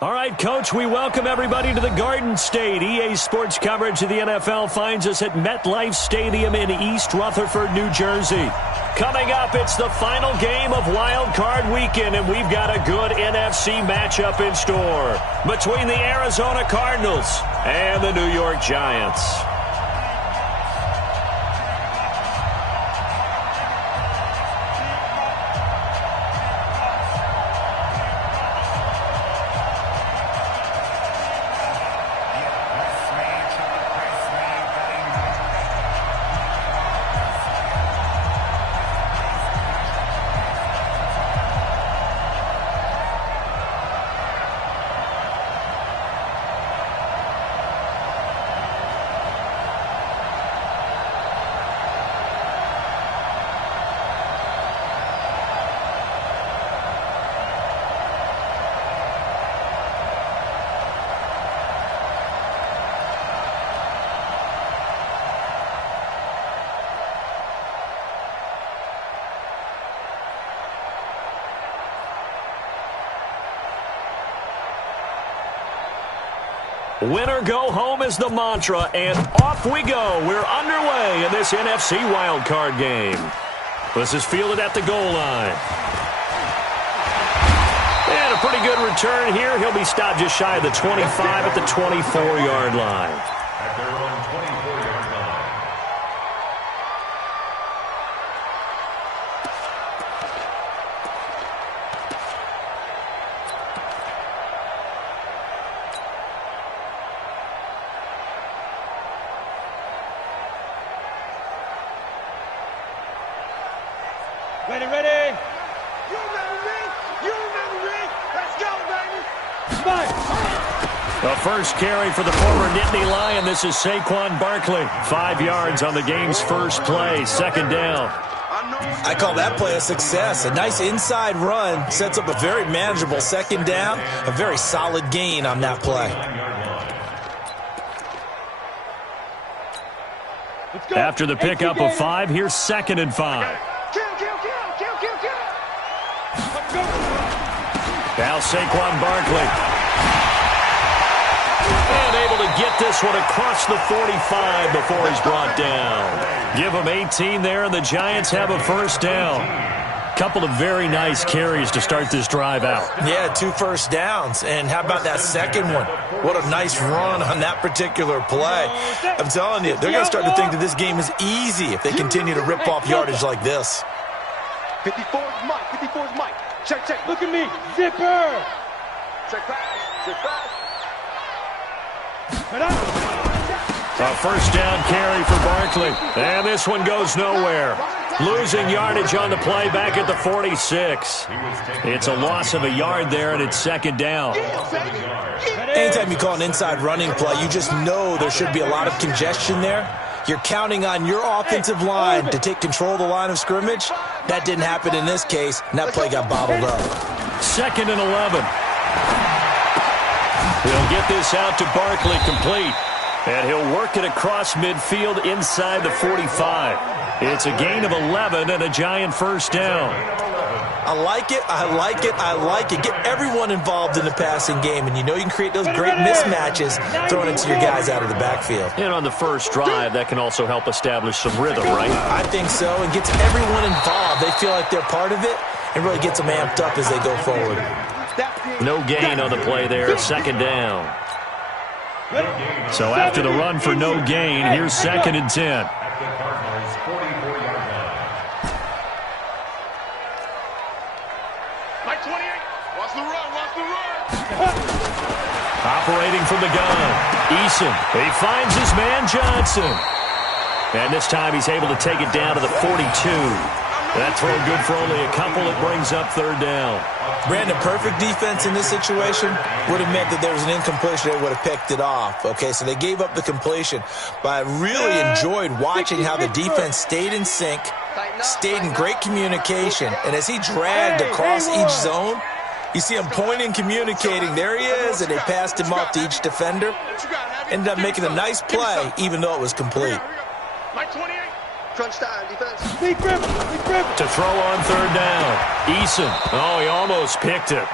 All right, Coach, we welcome everybody to the Garden State. EA Sports coverage of the NFL finds us at MetLife Stadium in East Rutherford, New Jersey. Coming up, it's the final game of Wild Card Weekend, and we've got a good NFC matchup in store between the Arizona Cardinals and the New York Giants. Winner go home is the mantra, and off we go. We're underway in this NFC wildcard game. This is fielded at the goal line. And a pretty good return here. He'll be stopped just shy of the 25 at the 24-yard line. At their own 24-yard line. Ready, ready. You remember me? You remember me? Let's go, baby. Five. The first carry for the former Nittany Lion. This is Saquon Barkley. 5 yards on the game's first play. Second down. I call that play a success. A nice inside run sets up a very manageable second down. A very solid gain on that play. After the pickup of 5, here's 2nd and 5. Now Saquon Barkley. And able to get this one across the 45 before he's brought down. Give him 18 there, and the Giants have a first down. Couple of very nice carries to start this drive out. Yeah, 2 first downs. And how about that second one? What a nice run on that particular play. I'm telling you, they're going to start to think that this game is easy if they continue to rip off yardage like this. 54's Mike. 54's Mike. Check, check. Look at me. Zipper. Check pass. Check pass. A first down carry for Barkley. And this one goes nowhere. Losing yardage on the play back at the 46. It's a loss of a yard there, and it's second down. Anytime you call an inside running play, you just know there should be a lot of congestion there. You're counting on your offensive line to take control of the line of scrimmage. That didn't happen in this case, and that play got bobbled up. 2nd and 11. He'll get this out to Barkley, complete. And he'll work it across midfield inside the 45. It's a gain of 11 and a Giant first down. I like it, I like it, I like it. Get everyone involved in the passing game, and you know you can create those great mismatches throwing it to your guys out of the backfield. And on the first drive, that can also help establish some rhythm, right? I think so, and gets everyone involved. They feel like they're part of it, and really gets them amped up as they go forward. No gain on the play there, second down. So after the run for no gain, here's 2nd and 10. Operating from the gun, Eason. He finds his man Johnson. And this time he's able to take it down to the 42. That throw good for only a couple. It brings up third down. Brandon, perfect defense in this situation would have meant that there was an incompletion. They would have picked it off. Okay, so they gave up the completion. But I really enjoyed watching how the defense stayed in sync, stayed in great communication. And as he dragged across each zone, you see him pointing, communicating. There he is, and they passed him off to each defender. Ended up making a nice play, even though it was complete. Crunch time, defense. To throw on third down. down. Eason. Oh, he almost picked it.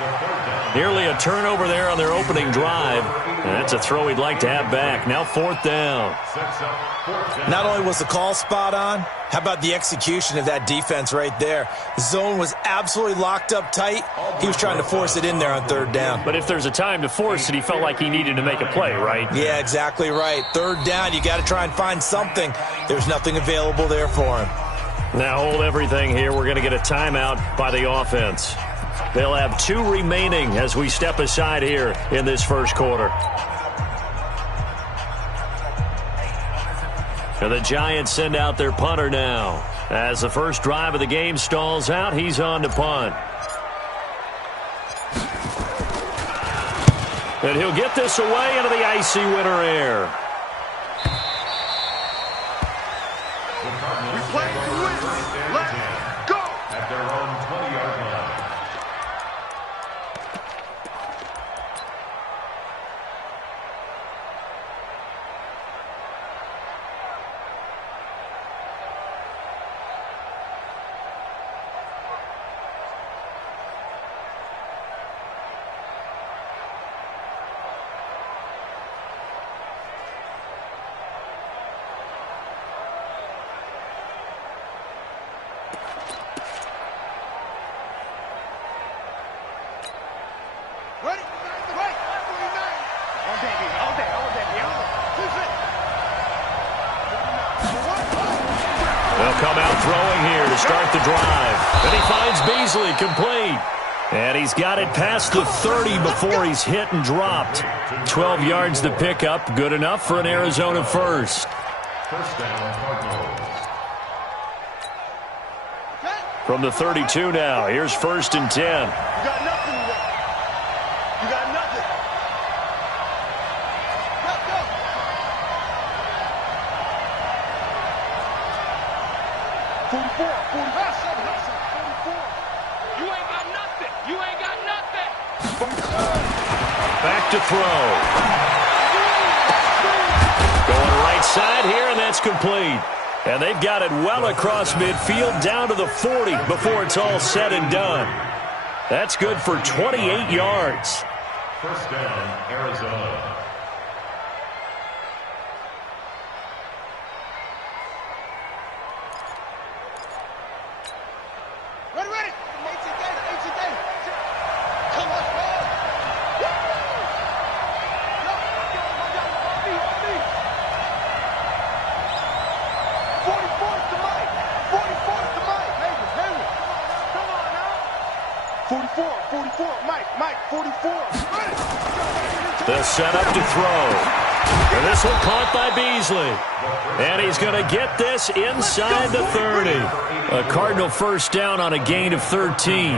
Nearly a turnover there on their opening drive. And that's a throw he'd like to have back. Now 4th down. Not only was the call spot on, how about the execution of that defense right there? The zone was absolutely locked up tight. He was trying to force it in there on 3rd down. But if there's a time to force it, he felt like he needed to make a play, right? Yeah, exactly right. 3rd down, you got to try and find something. There's nothing available there for him. Now hold everything here. We're going to get a timeout by the offense. They'll have 2 remaining as we step aside here in this first quarter. And the Giants send out their punter now. As the first drive of the game stalls out, he's on to punt. And he'll get this away into the icy winter air. We play to win. Let's go. At their own 20-yard line. Ready? Right. All day, baby. All day. All day. They'll come out throwing here to start the drive. And he finds Beasley complete. And he's got it past the 30 before he's hit and dropped. 12 yards to pick up. Good enough for an Arizona first. First down, Cardinals. From the 32 now. Here's 1st and 10. You got nothing today. You got nothing. Let's go. You ain't got nothing. You ain't got nothing. Back to throw. Going right side here, and that's complete. And they've got it well across midfield down to the 40 before it's all said and done. That's good for 28 yards. First down, Arizona. Ready. ATK. Come on, man. Yo, on me. 44's the mic. 44's the mic. Hayward. Come on now. 44. Mike, 44. They'll set up to throw. And this one caught by Beasley. And he's going to get this inside the 30. A Cardinal first down on a gain of 13.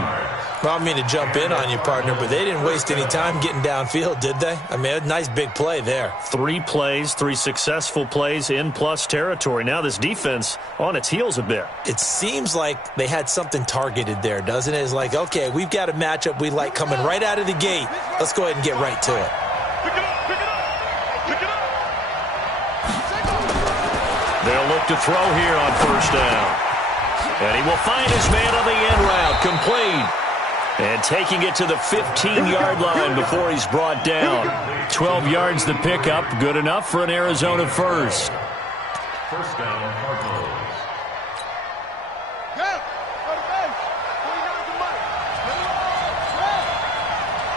Well, I mean to jump in on you, partner, but they didn't waste any time getting downfield, did they? I mean, a nice big play there. 3 plays, 3 successful plays in plus territory. Now this defense on its heels a bit. It seems like they had something targeted there, doesn't it? It's like, okay, we've got a matchup we like coming right out of the gate. Let's go ahead and get right to it. Pick it up. They'll look to throw here on first down. And he will find his man on the end route, complete. And taking it to the 15-yard line before he's brought down. 12 yards to pick up, good enough for an Arizona first. First down, Cardinals.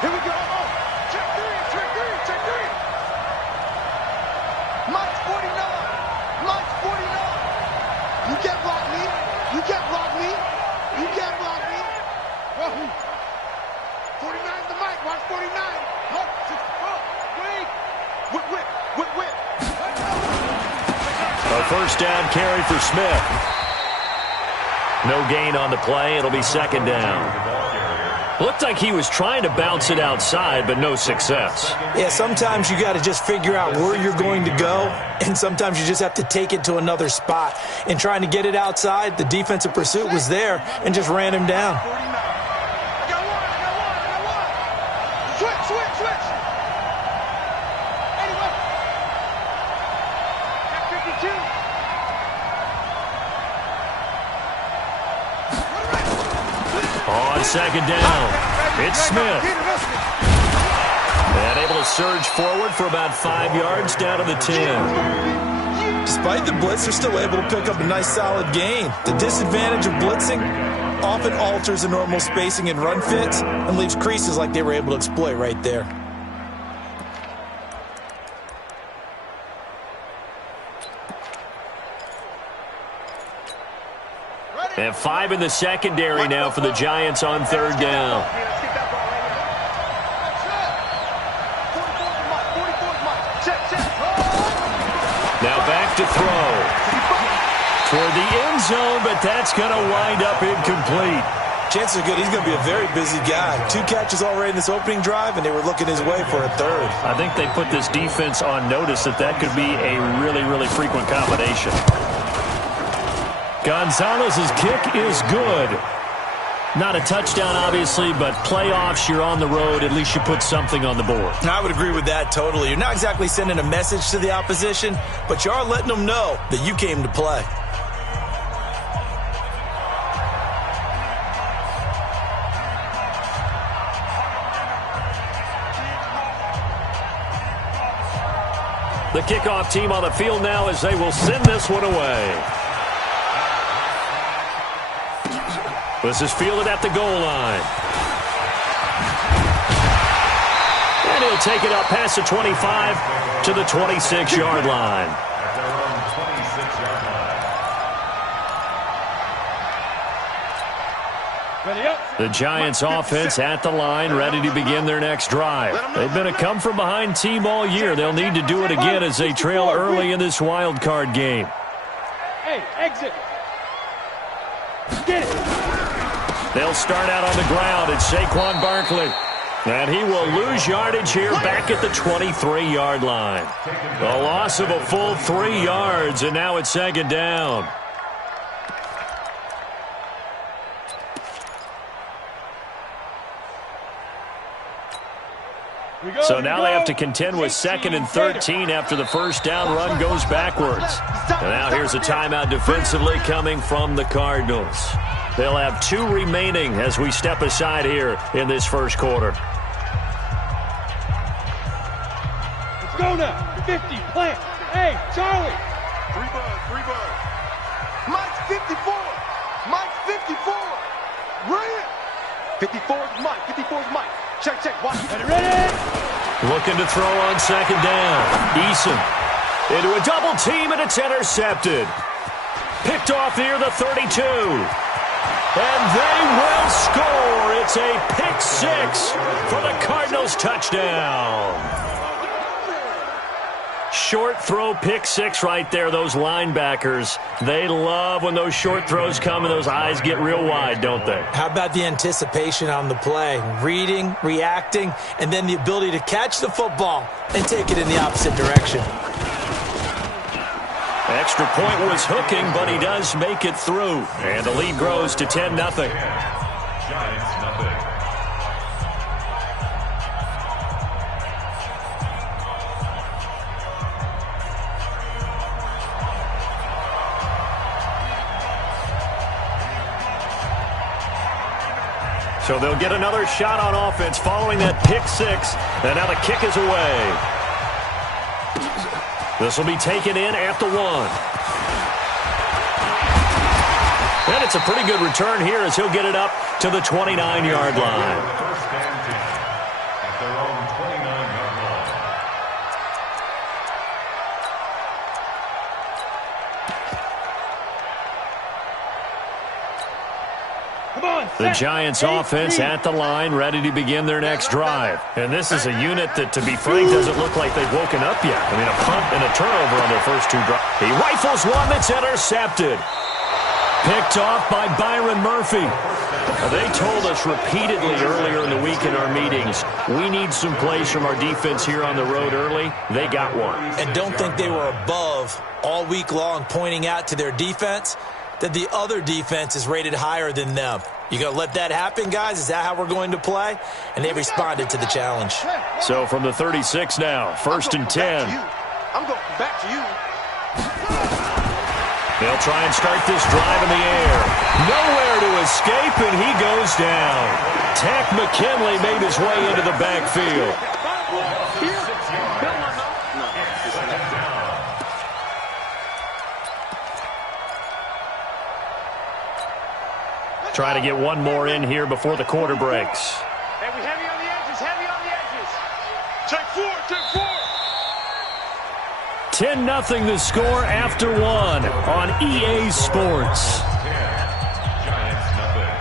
Here we go. Check three. Mike's 49. You can't block me. You can't block me. 49's the mic. Watch 49. Look, 64. Whip. A first down carry for Smith. No gain on the play. It'll be second down. Looked like he was trying to bounce it outside, but no success. Yeah, sometimes you got to just figure out where you're going to go, and sometimes you just have to take it to another spot. And trying to get it outside, the defensive pursuit was there and just ran him down. I got one. Switch. Anyway. Got 52. second down. It's Smith. And able to surge forward for about 5 yards down to the 10. Despite the blitz, they're still able to pick up a nice solid gain. The disadvantage of blitzing often alters the normal spacing and run fits and leaves creases like they were able to exploit right there. And 5 in the secondary now for the Giants on third down. Now back to throw. Toward the end zone, but that's going to wind up incomplete. Chances are good he's going to be a very busy guy. 2 catches already in this opening drive, and they were looking his way for a third. I think they put this defense on notice that could be a really, really frequent combination. Gonzalez's kick is good. Not a touchdown, obviously, but playoffs, you're on the road. At least you put something on the board. I would agree with that totally. You're not exactly sending a message to the opposition, but you are letting them know that you came to play. The kickoff team on the field now as they will send this one away. This is fielded at the goal line. And he'll take it up past the 25 to the 26-yard line. At their own 26-yard line. Ready up. The Giants offense at the line, ready to begin their next drive. They've been a come-from-behind team all year. They'll need to do it again as they trail early in this wild card game. Hey, exit. Get it. They'll start out on the ground. It's Saquon Barkley. And he will lose yardage here back at the 23-yard line. A loss of a full 3 yards, and now it's second down. So now they have to contend with 2nd and 13 after the first down run goes backwards. And now here's a timeout defensively coming from the Cardinals. They'll have 2 remaining as we step aside here in this first quarter. Let's go now. 50, plant. Hey, Charlie. 3 bud. Mike's 54. Mike's 54. Bring it. 54 is Mike. 54 is Mike. Check. Watch. Ready? Looking to throw on second down. Eason into a double team, and it's intercepted. Picked off near the 32. And they will score. It's a pick 6 for the Cardinals touchdown. Short throw pick 6 right there. Those linebackers, they love when those short throws come and those eyes get real wide, don't they? How about the anticipation on the play? Reading, reacting, and then the ability to catch the football and take it in the opposite direction. Extra point was hooking, but he does make it through. And the lead grows to 10-0. Giants 0. So they'll get another shot on offense following that pick 6. And now the kick is away. This will be taken in at the 1. And it's a pretty good return here as he'll get it up to the 29-yard line. First and 10 at their own 29-yard line. The Giants offense at the line, ready to begin their next drive. And this is a unit that, to be frank, doesn't look like they've woken up yet. I mean, a punt and a turnover on their first 2 drives. He rifles one that's intercepted. Picked off by Byron Murphy. They told us repeatedly earlier in the week in our meetings, we need some plays from our defense here on the road early. They got one. And don't think they were above all week long pointing out to their defense that the other defense is rated higher than them. You going to let that happen, guys? Is that how we're going to play? And they responded to the challenge. So from the 36 now, 1st and 10. I'm going back to you. They'll try and start this drive in the air. Nowhere to escape, and he goes down. Tack McKinley made his way into the backfield. Trying to get one more in here before the quarter breaks. Hey, we heavy on the edges, heavy on the edges. Take four, take four. 10-0 the score after one on EA Sports. Giants nothing.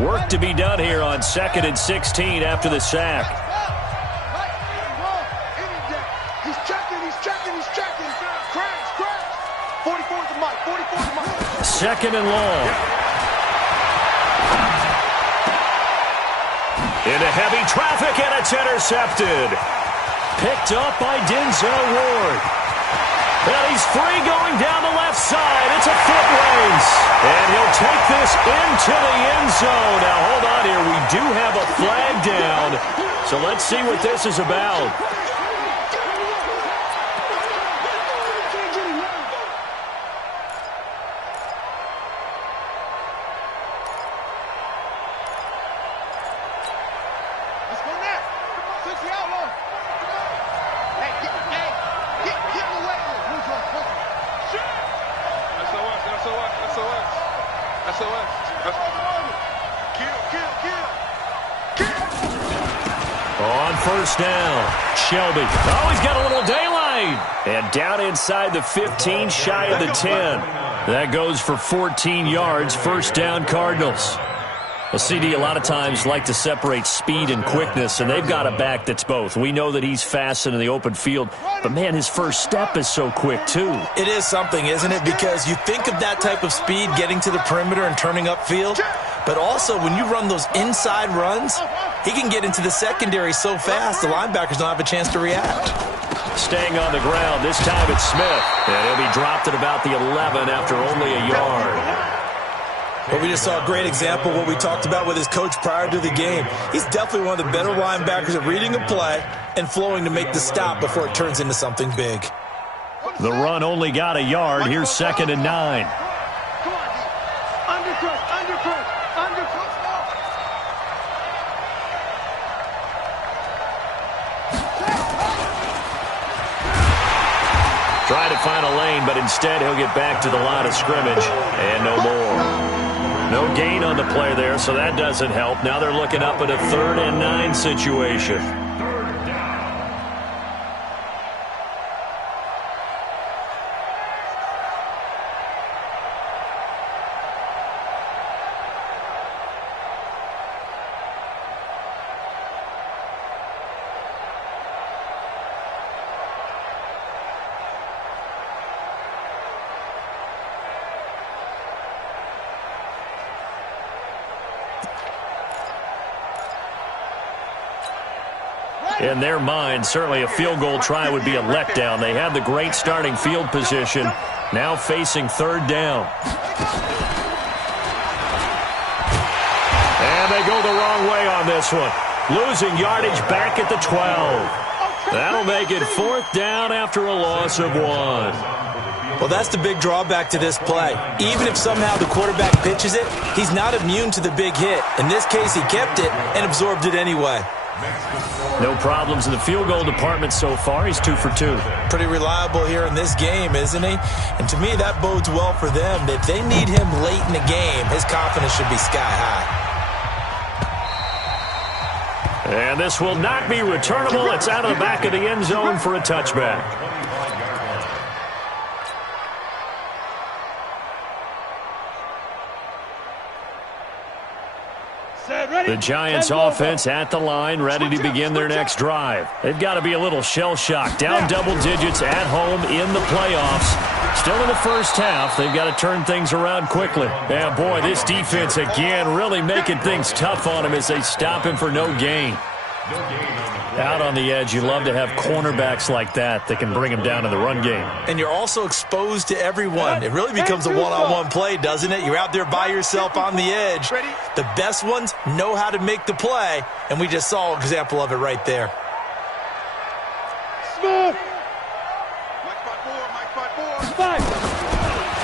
Work to be done here on 2nd and 16 after the sack. He's checking, he's checking, he's checking. Crash, crash. 44 to Mike, 44 to Mike. 2nd and long. Into heavy traffic, and it's intercepted. Picked up by Denzel Ward. And he's free going down the left side. It's a foot race. And he'll take this into the end zone. Now, hold on here. We do have a flag down. So let's see what this is about. Let's go now. Switch the outlaw. Hey, get away. SOS. Kill. On first down, Shelby. Oh, he's got a little daylight. And down inside the 15, shy of the 10. That goes for 14 yards, first down Cardinals. Well, CD, a lot of times like to separate speed and quickness, and they've got a back that's both. We know that he's fast in the open field, but, man, his first step is so quick, too. It is something, isn't it? Because you think of that type of speed getting to the perimeter and turning upfield, but also when you run those inside runs, he can get into the secondary so fast the linebackers don't have a chance to react. Staying on the ground, this time it's Smith, and he'll be dropped at about the 11 after only a yard. But we just saw a great example of what we talked about with his coach prior to the game. He's definitely one of the better linebackers at reading a play and flowing to make the stop before it turns into something big. The run only got a yard. Here's 2nd and 9. Come on, D. Undercut. Trying to find a lane, but instead he'll get back to the line of scrimmage and no more. No gain on the play there, so that doesn't help. Now they're looking up at a 3rd and 9 situation. In their mind, certainly a field goal try would be a letdown. They had the great starting field position, now facing 3rd down. And they go the wrong way on this one. Losing yardage back at the 12. That'll make it 4th down after a loss of 1. Well, that's the big drawback to this play. Even if somehow the quarterback pitches it, he's not immune to the big hit. In this case, he kept it and absorbed it anyway. No problems in the field goal department so far. He's 2 for 2. Pretty reliable here in this game, isn't he? And to me, that bodes well for them. If they need him late in the game, his confidence should be sky high. And this will not be returnable. It's out of the back of the end zone for a touchback. The Giants offense at the line, ready to begin their next drive. They've got to be a little shell-shocked. Down double digits at home in the playoffs. Still in the first half. They've got to turn things around quickly. Yeah, boy, this defense again really making things tough on him as they stop him for no gain. Out on the edge, you love to have cornerbacks like that can bring them down in the run game. And you're also exposed to everyone. It really becomes a one-on-one play, doesn't it? You're out there by yourself on the edge. The best ones know how to make the play, and we just saw an example of it right there.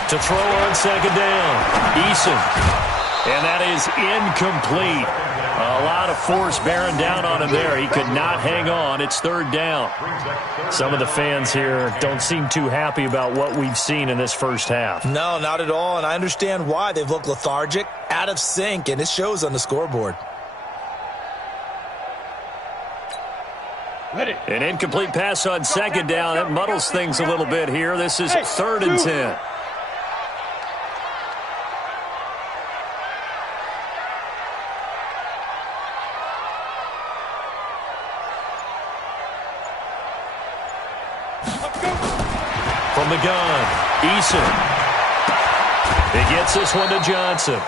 To throw on second down, Eason. And that is incomplete. A lot of force bearing down on him there. He could not hang on. It's third down. Some of the fans here don't seem too happy about what we've seen in this first half. No, not at all, and I understand why. They've looked lethargic, out of sync, and it shows on the scoreboard. An incomplete pass on second down. That muddles things a little bit here. This is third and 10. From the gun, Eason. He gets this one to Johnson.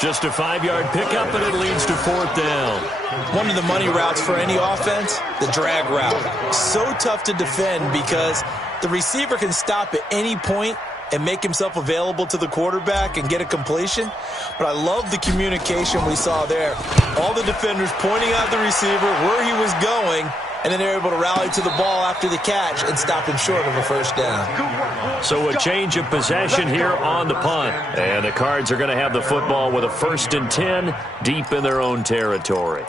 Just a 5-yard pickup, and it leads to fourth down. One of the money routes for any offense, the drag route. So tough to defend because the receiver can stop at any point and make himself available to the quarterback and get a completion. But I love the communication we saw there. All the defenders pointing out the receiver, where he was going, and then they're able to rally to the ball after the catch and stop him short of a first down. So a change of possession here on the punt. And the Cards are going to have the football with a 1st and 10 deep in their own territory.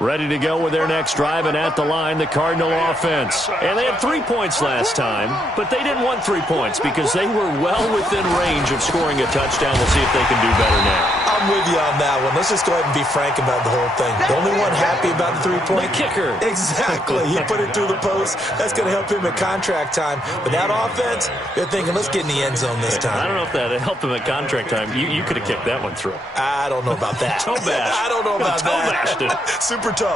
Ready to go with their next drive, and at the line, the Cardinal offense. And they had 3 points last time, but they didn't want 3 points because they were well within range of scoring a touchdown. We'll see if they can do better now. I'm with you on that one. Let's just go ahead and be frank about the whole thing. The only one happy about the 3-point? The kicker. Exactly. He put it through the post. That's going to help him at contract time. But that offense, they're thinking, let's get in the end zone this time. I don't know if that helped him at contract time. You could have kicked that one through. I don't know about that. Toe bash. I don't know about toe that. Bashed it. Super toe.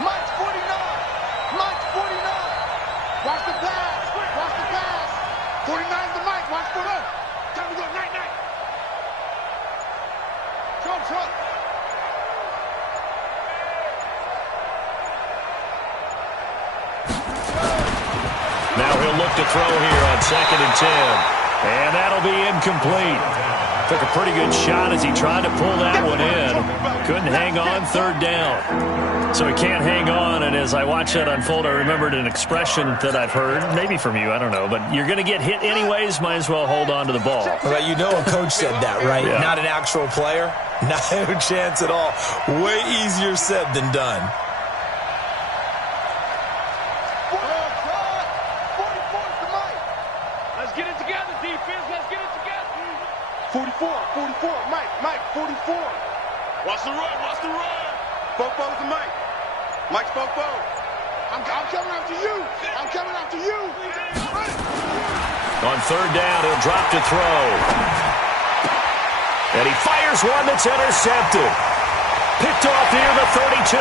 Mike's 49. Mike's 49. Watch the pass. Watch the pass. 49's the Mike. Watch for that. Time to go. Night. Truck. Now he'll look to throw here on 2nd and 10. And that'll be incomplete. Took a pretty good shot as he tried to pull that one in. Couldn't hang on, third down. So he can't hang on, and as I watched that unfold, I remembered an expression that I've heard, maybe from you, I don't know, but you're going to get hit anyways, might as well hold on to the ball. Well, you know a coach said that, right? Yeah. Not an actual player. Not a chance at all. Way easier said than done. 44, Mike, 44. Watch the run. Fofo's the Mike. Mike's Fofo. I'm coming after you. On third down, he'll drop to throw. And he fires one that's intercepted. Picked off near the 32.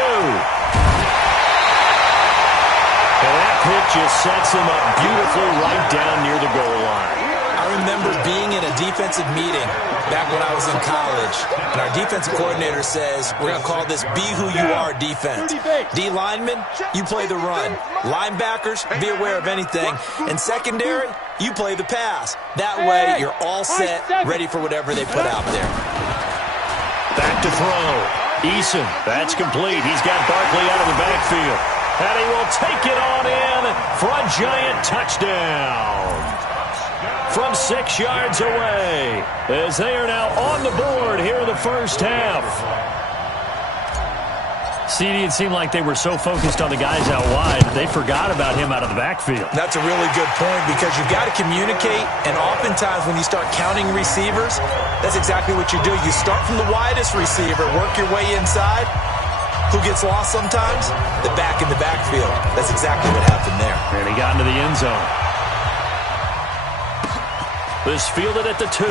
And that pitch just sets him up beautifully right down near the goal line. I remember being in a defensive meeting back when I was in college, and our defensive coordinator says, we're going to call this Be Who You Are defense. D linemen, you play the run. Linebackers, be aware of anything. And secondary, you play the pass. That way, you're all set, ready for whatever they put out there. Back to throw. Eason, that's complete. He's got Barkley out of the backfield. And he will take it on in for a giant touchdown. From 6 yards away, as they are now on the board here in the first half. CD, it seemed like they were so focused on the guys out wide, they forgot about him out of the backfield. That's a really good point because you've got to communicate, and oftentimes when you start counting receivers, that's exactly what you do. You start from the widest receiver, work your way inside. Who gets lost sometimes? The back in the backfield. That's exactly what happened there. And he got into the end zone. This fielded at the 2.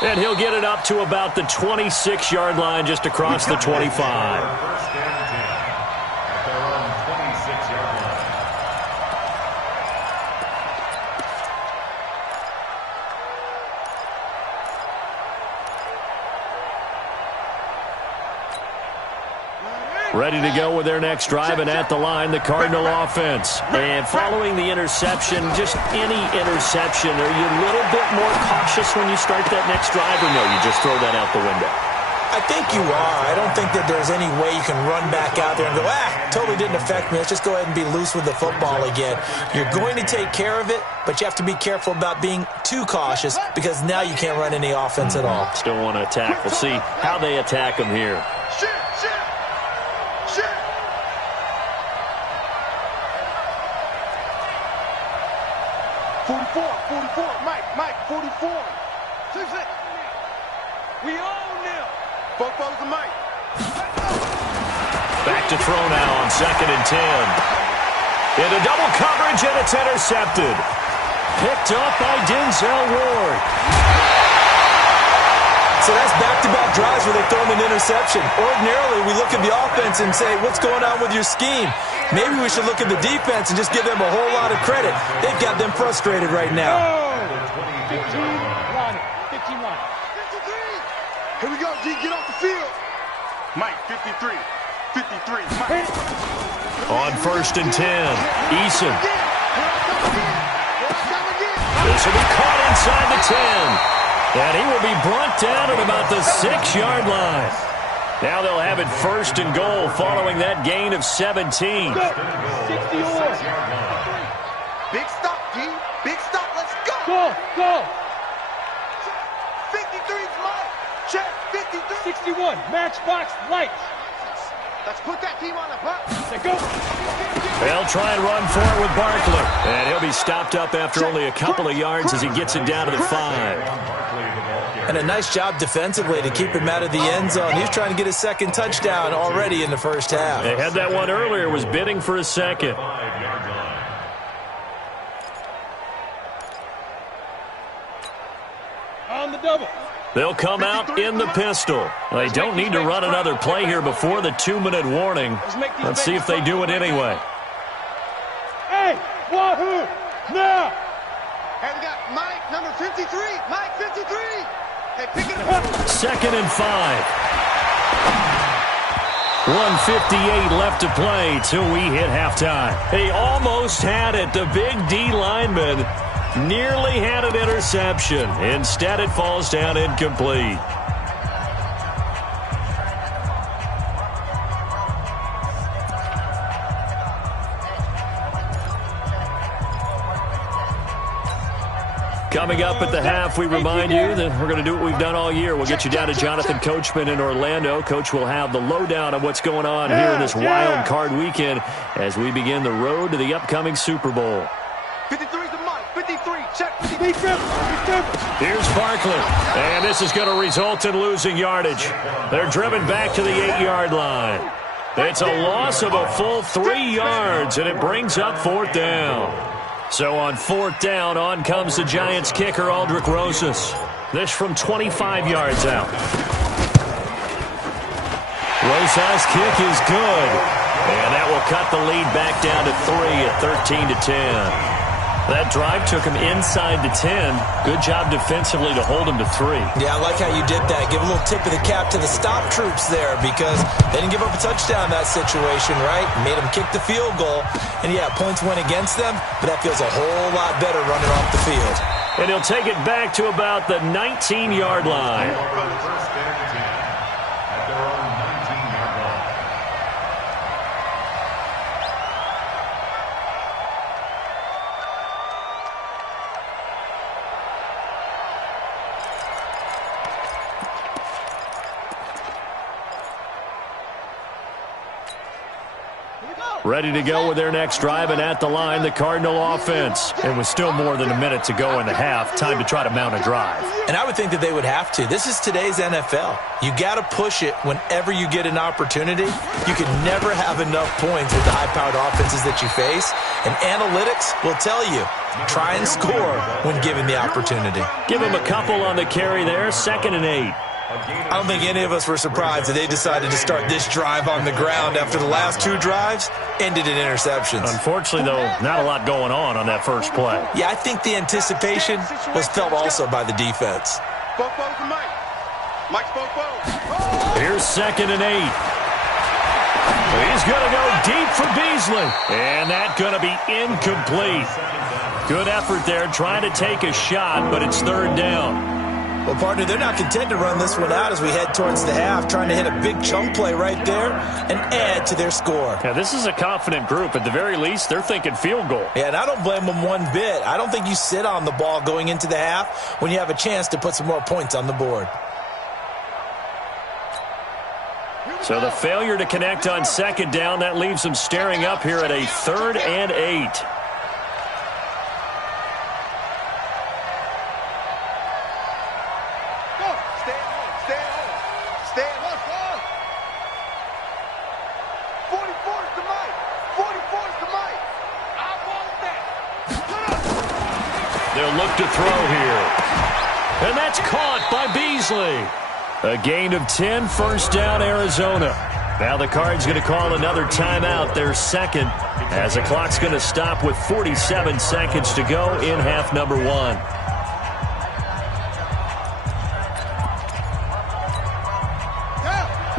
And he'll get it up to about the 26-yard line just across the 25. First and 10 at their own 26-yard line. Ready to go with their next drive, and at the line, the Cardinal offense. And following the interception, just any interception, are you a little bit more cautious when you start that next drive, or no, you just throw that out the window? I think you are. I don't think that there's any way you can run back out there and go, totally didn't affect me. Let's just go ahead and be loose with the football again. You're going to take care of it, but you have to be careful about being too cautious because now you can't run any offense at all. Still want to attack. We'll see how they attack them here. 44, Mike, 44. 6-6. We own them. Both to Mike. Back to throw now on 2nd and 10. Into double coverage, and it's intercepted. Picked up by Denzel Ward. So that's back-to-back drives where they throw an interception. Ordinarily, we look at the offense and say, what's going on with your scheme? Maybe we should look at the defense and just give them a whole lot of credit. They've got them frustrated right now. 15 line. 15 line. 53. Here we go, G. Get off the field. Mike, 53. 53. Mike. On 1st and 10, Eason. This will be caught inside the 10. And he will be brought down at about the 6-yard line. Now they'll have it 1st and goal following that gain of 17. 60 Big stop, G. Big stop. Let's go. Go. 53's Mike. Check. 53. 61. Matchbox lights. Let's put that team on the bus. Let's go. They'll try and run for it with Barkley. And he'll be stopped up after only a couple of yards as he gets it down to the 5. And a nice job defensively to keep him out of the end zone. He's trying to get his 2nd touchdown already in the first half. They had that one earlier, was bidding for a 2nd. On the double. They'll come out in the pistol. They don't need to run another play here before the 2-minute warning. Let's see if they do it anyway. Hey, wahoo! Now! Hey, we got Mike, number 53. Mike, 53. Hey, pick it up. 2nd and 5. 1:58 left to play till we hit halftime. He almost had it. The big D lineman nearly had an interception. Instead, it falls down incomplete. Coming up at the half, we remind you that we're going to do what we've done all year. We'll get you down to Jonathan Coachman in Orlando. Coach will have the lowdown of what's going on here in this wild card weekend as we begin the road to the upcoming Super Bowl. 53's the Mike. 53. Check. 53. Here's Barkley, and this is going to result in losing yardage. They're driven back to the 8-yard line. It's a loss of a full 3 yards, and it brings up 4th down. So on 4th down, on comes the Giants kicker, Aldrick Rosas. This from 25 yards out. Rosas' kick is good. And that will cut the lead back down to 3 at 13-10. That drive took him inside the 10. Good job defensively to hold him to 3. Yeah, I like how you did that. Give a little tip of the cap to the stop troops there because they didn't give up a touchdown in that situation, right? Made them kick the field goal. And, yeah, points went against them, but that feels a whole lot better running off the field. And he'll take it back to about the 19-yard line. First and 10 at their own 19-yard line. Ready to go with their next drive, and at the line, the Cardinal offense. It was still more than a minute to go in the half. Time to try to mount a drive. And I would think that they would have to. This is today's NFL. You got to push it whenever you get an opportunity. You can never have enough points with the high-powered offenses that you face. And analytics will tell you, try and score when given the opportunity. Give him a couple on the carry there, 2nd and 8. I don't think any of us were surprised that they decided to start this drive on the ground after the last 2 drives ended in interceptions. Unfortunately, though, not a lot going on that first play. Yeah, I think the anticipation was felt also by the defense. Here's 2nd and 8. He's going to go deep for Beasley. And that's going to be incomplete. Good effort there trying to take a shot, but it's 3rd down. Well, partner, they're not content to run this one out as we head towards the half, trying to hit a big chunk play right there and add to their score. Yeah, this is a confident group. At the very least, they're thinking field goal. Yeah, and I don't blame them one bit. I don't think you sit on the ball going into the half when you have a chance to put some more points on the board. So the failure to connect on 2nd down, that leaves them staring up here at a 3rd and 8. They'll look to throw here. And that's caught by Beasley. A gain of 10, 1st down, Arizona. Now the Cards going to call another timeout, their 2nd, as the clock's going to stop with 47 seconds to go in half number 1.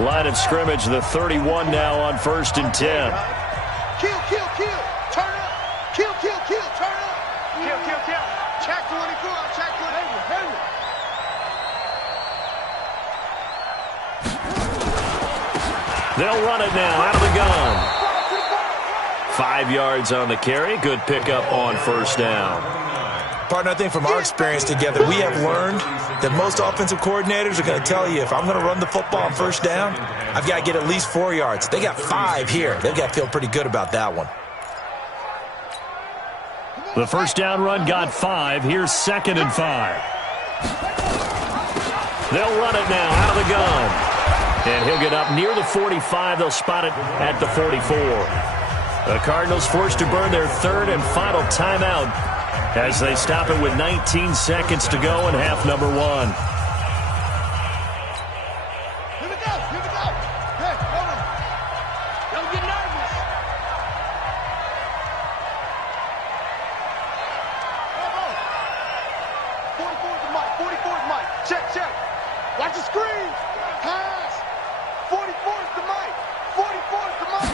Line of scrimmage, the 31 now on 1st and 10. Kill, kill, kill. Turn up. Kill, kill, kill. Turn up. Kill, kill, kill. Check 24. Check 24. They'll run it now out of the gun. 5 yards on the carry. Good pickup on 1st down. Partner, I think from our experience together, we have learned that most offensive coordinators are going to tell you, if I'm going to run the football on 1st down, I've got to get at least 4 yards. They got 5 here. They've got to feel pretty good about that one. The 1st down run got 5. Here's 2nd and 5. They'll run it now out of the gun. And he'll get up near the 45. They'll spot it at the 44. The Cardinals forced to burn their 3rd and final timeout as they stop it with 19 seconds to go in half number 1. Here we go. Here we go. Hey, hold on. Don't get nervous. Come on. 44 is the mic. 44 is the mic. Check, check. Watch the screen. Pass. 44 is the mic. 44 is the mic.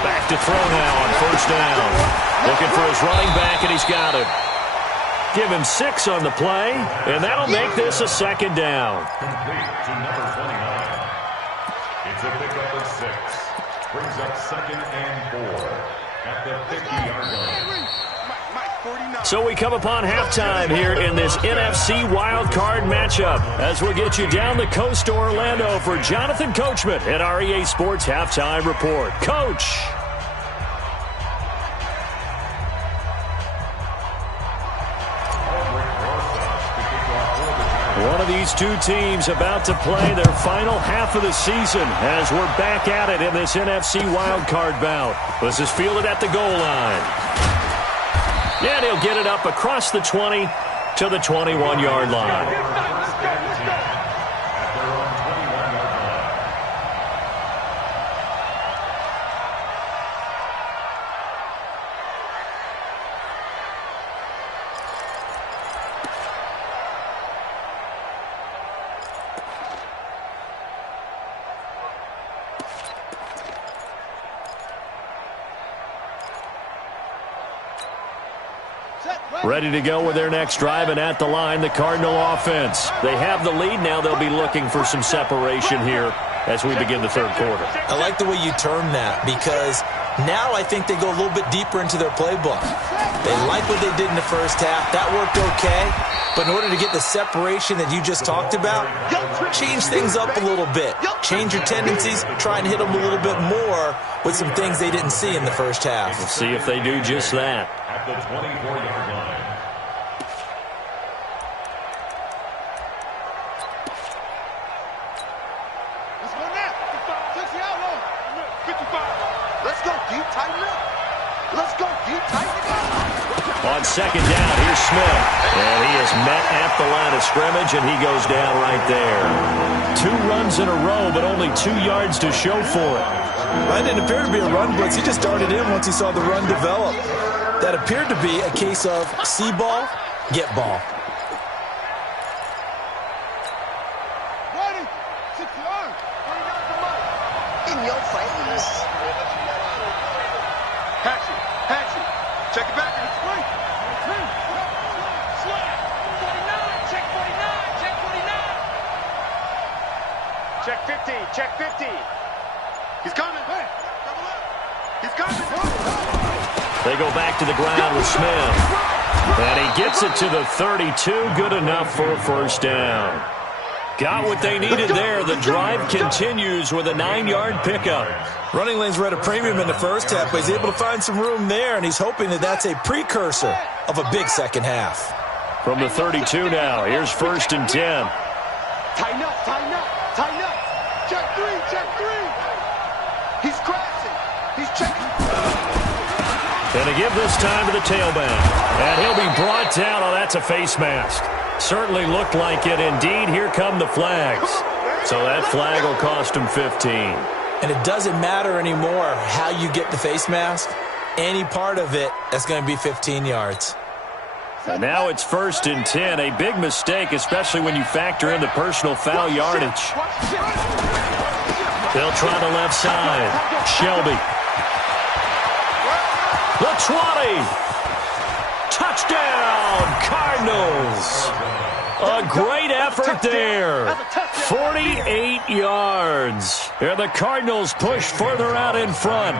Back to throw now on 1st down. Looking for his running back, and he's got it. Give him 6 on the play, and that'll make this a 2nd down. Complete to number 29. It's a pickup of 6. Brings up 2nd and 4 at the 50-yard line. So we come upon halftime here in this NFC Wild Card matchup as we'll get you down the coast to Orlando for Jonathan Coachman at our EA Sports Halftime Report. Coach. One of these two teams about to play their final half of the season as we're back at it in this NFC Wild Card bout. This is fielded at the goal line. And he'll get it up across the 20 to the 21-yard line. Ready to go with their next drive, and at the line, the Cardinal offense. They have the lead. Now they'll be looking for some separation here as we begin the 3rd quarter. I like the way you term that, because Now I think they go a little bit deeper into their playbook. They like what they did in the first half. That worked okay. But in order to get the separation that you just talked about, change things up a little bit. Change your tendencies. Try and hit them a little bit more with some things they didn't see in the first half. We'll see if they do just that. At the 24-yard line. Let's go now. 60 out low. 55. Let's go deep, tighten up. Let's go deep, tighten up. On second down, here's Smith. And he is met at the line of scrimmage, and he goes down right there. 2 runs in a row, but only 2 yards to show for it. That didn't appear to be a run blitz. He just darted in once he saw the run develop. That appeared to be a case of see ball, get ball. Ready. 60 yards. In your face. Hatch it. Hatch it. Check it back. It's free. Slide. 49. Check 49. Check 49. Check 50. Check 50. He's coming. Hey. He's coming. They go back to the ground with Smith. And he gets it to the 32. Good enough for a first down. Got what they needed there. The drive continues with a 9-yard pickup. Running lanes were at a premium in the first half, but he's able to find some room there, and he's hoping that that's a precursor of a big second half. From the 32 now, here's 1st and 10. Tighten up. Tighten up. Tighten up. Check 3. Check 3. He's crashing. He's checking. And to give this time to the tailback. And he'll be brought down. Oh, that's a face mask. Certainly looked like it. Indeed, here come the flags. So that flag will cost him 15. And it doesn't matter anymore how you get the face mask. Any part of it, that's going to be 15 yards. And now it's 1st and 10. A big mistake, especially when you factor in the personal foul yardage. They'll try the left side. Shelby. The 20. Touchdown, Cardinals. A great effort there. 48 yards. And the Cardinals push further out in front.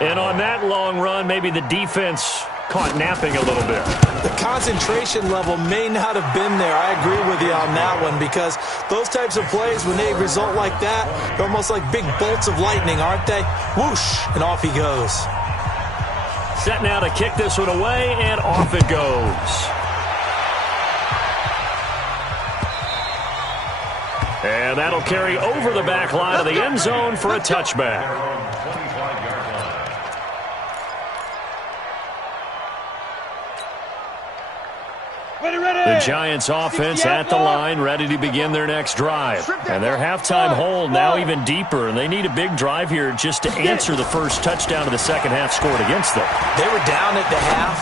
And on that long run, maybe the defense caught napping a little bit. The concentration level may not have been there. I agree with you on that one, because those types of plays, when they result like that, they're almost like big bolts of lightning, aren't they? Whoosh, and off he goes. Set now to kick this one away, and off it goes. And that'll carry over the back line of the end zone for a touchback. The Giants offense at the line, ready to begin their next drive. And their halftime hole now even deeper, and they need a big drive here just to answer the first touchdown of the second half scored against them. They were down at the half.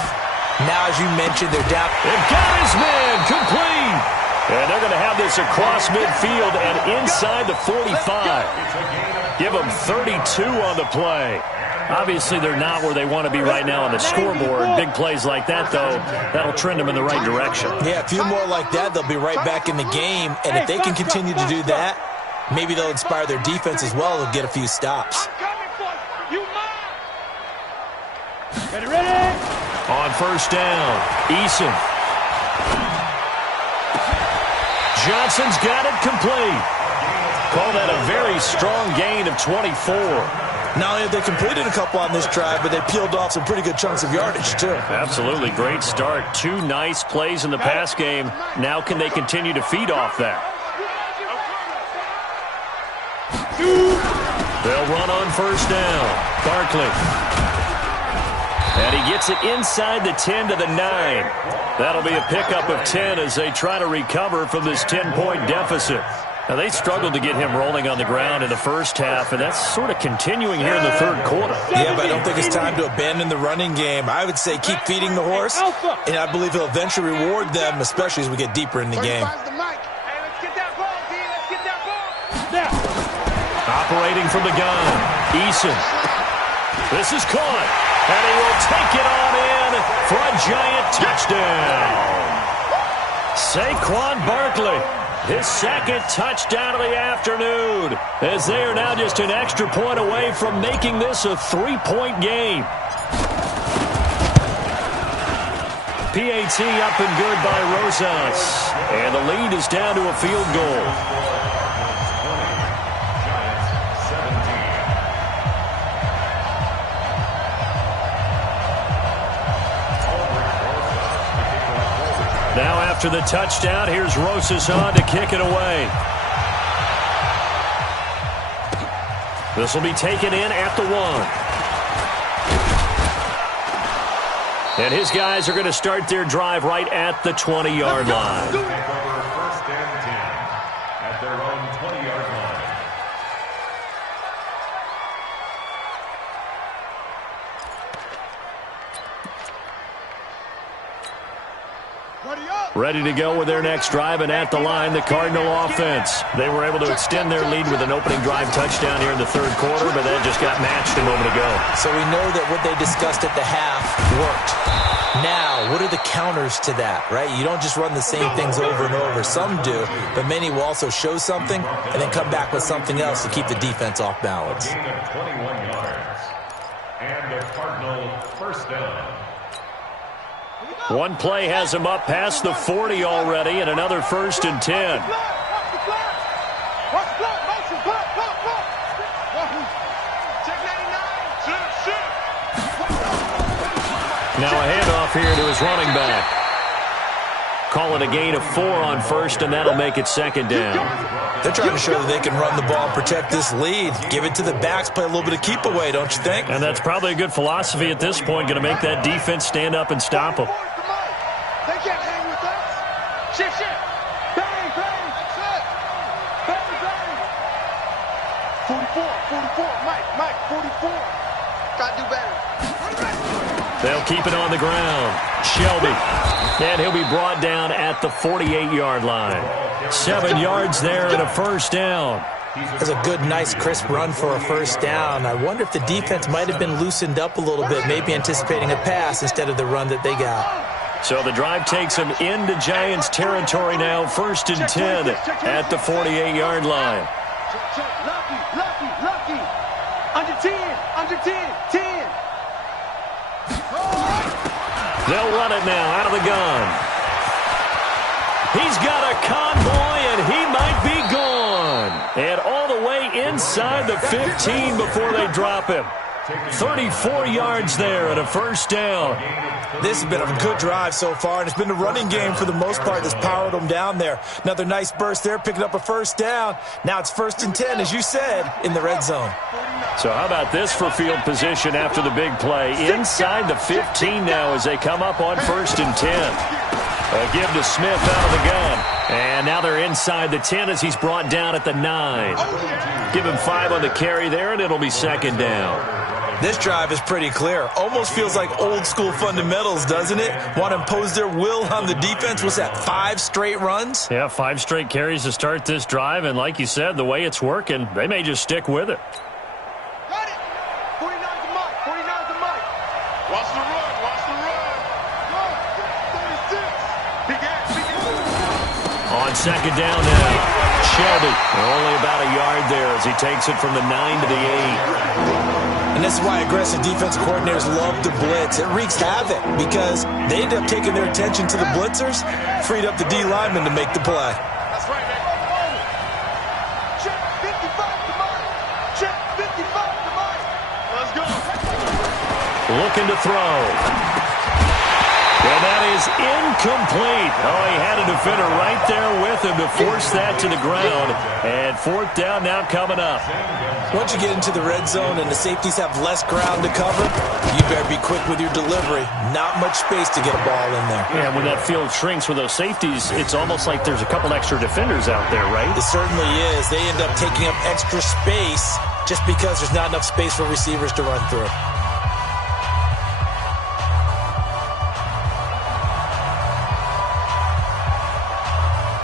Now, as you mentioned, they're down. They've got his man complete. And they're going to have this across midfield and inside the 45. Give them 32 on the play. Obviously, they're not where they want to be right now on the scoreboard. Big plays like that, though, that'll trend them in the right direction. Yeah, a few more like that, they'll be right back in the game. And if they can continue to do that, maybe they'll inspire their defense as well and get a few stops. Ready? On first down, Eason. Johnson's got it complete. Call that a very strong gain of 24. Not only have they completed a couple on this drive, but they peeled off some pretty good chunks of yardage, too. Absolutely. Great start. 2 nice plays in the pass game. Now can they continue to feed off that? They'll run on first down. Barkley. And he gets it inside the 10 to the 9. That'll be a pickup of 10 as they try to recover from this 10-point deficit. Now, they struggled to get him rolling on the ground in the first half, and that's sort of continuing here in the third quarter. Yeah, but I don't think it's time to abandon the running game. I would say keep feeding the horse, and I believe he'll eventually reward them, especially as we get deeper in the game. Operating from the gun, Eason. This is caught, and he will take it on in for a giant touchdown. Saquon Barkley His second touchdown of the afternoon, as they are now just an extra point away from making this a 3-point game. PAT up and good by Rosas. And the lead is down to a field goal. Now after the touchdown, here's Rosas on to kick it away. This will be taken in at the 1. And his guys are going to start their drive right at the 20-yard line. Take over 1st and 10 at their own 20-yard line. Ready to go with their next drive, and at the line, the Cardinal offense. They were able to extend their lead with an opening drive touchdown here in the 3rd quarter, but that just got matched a moment ago. So we know that what they discussed at the half worked. Now, what are the counters to that, right? You don't just run the same things over and over. Some do, but many will also show something and then come back with something else to keep the defense off balance. Gain of 21 yards. And a Cardinal 1st down. One play has him up past the 40 already, and another 1st and 10. Now a handoff here to his running back. Call it a gain of 4 on 1st, and that'll make it 2nd down. They're trying to show that they can run the ball and protect this lead. Give it to the backs, play a little bit of keep away, don't you think? And that's probably a good philosophy at this point, going to make that defense stand up and stop them. They can't hang with us. Shift. Bang, bang. Bang, bang. 44. Mike, 44. Got to do better. They'll keep it on the ground. Shelby. And he'll be brought down at the 48-yard line. 7 yards there and a 1st down. That's a good, nice, crisp run for a 1st down. I wonder if the defense might have been loosened up a little bit, maybe anticipating a pass instead of the run that they got. So the drive takes them into Giants territory now. 1st and 10 at the 48-yard line. Lucky. Under 10. They'll run it now out of the gun. He's got a convoy, and he might be gone. And all the way inside the 15 before they drop him. 34 yards there and a 1st down. This has been a good drive so far, and it's been the running game for the most part that's powered them down there. Another nice burst there, picking up a 1st down. Now it's 1st and 10, as you said, in the red zone. So how about this for field position after the big play? Inside the 15 now as they come up on 1st and 10. A give to Smith out of the gun. And now they're inside the 10 as he's brought down at the 9. Give him 5 on the carry there, and it'll be 2nd down. This drive is pretty clear. Almost feels like old school fundamentals, doesn't it? Want to impose their will on the defense. What's that, 5 straight runs? Yeah, 5 straight carries to start this drive. And like you said, the way it's working, they may just stick with it. Got it. 49 to Mike. Watch the run. 36. On 2nd down now, Shelby. Only about a yard there as he takes it from the 9 to the 8. And this is why aggressive defensive coordinators love to blitz. It wreaks havoc because they end up taking their attention to the blitzers, freed up the D lineman to make the play. That's right, man. Check 55 to Mike. Check 55 to Mike. Let's go. Looking to throw. And that is incomplete. Oh, he had a defender right there with him to force that to the ground. And 4th down now coming up. Once you get into the red zone and the safeties have less ground to cover, you better be quick with your delivery. Not much space to get a ball in there. Yeah, when that field shrinks with those safeties, it's almost like there's a couple extra defenders out there, right? It certainly is. They end up taking up extra space just because there's not enough space for receivers to run through.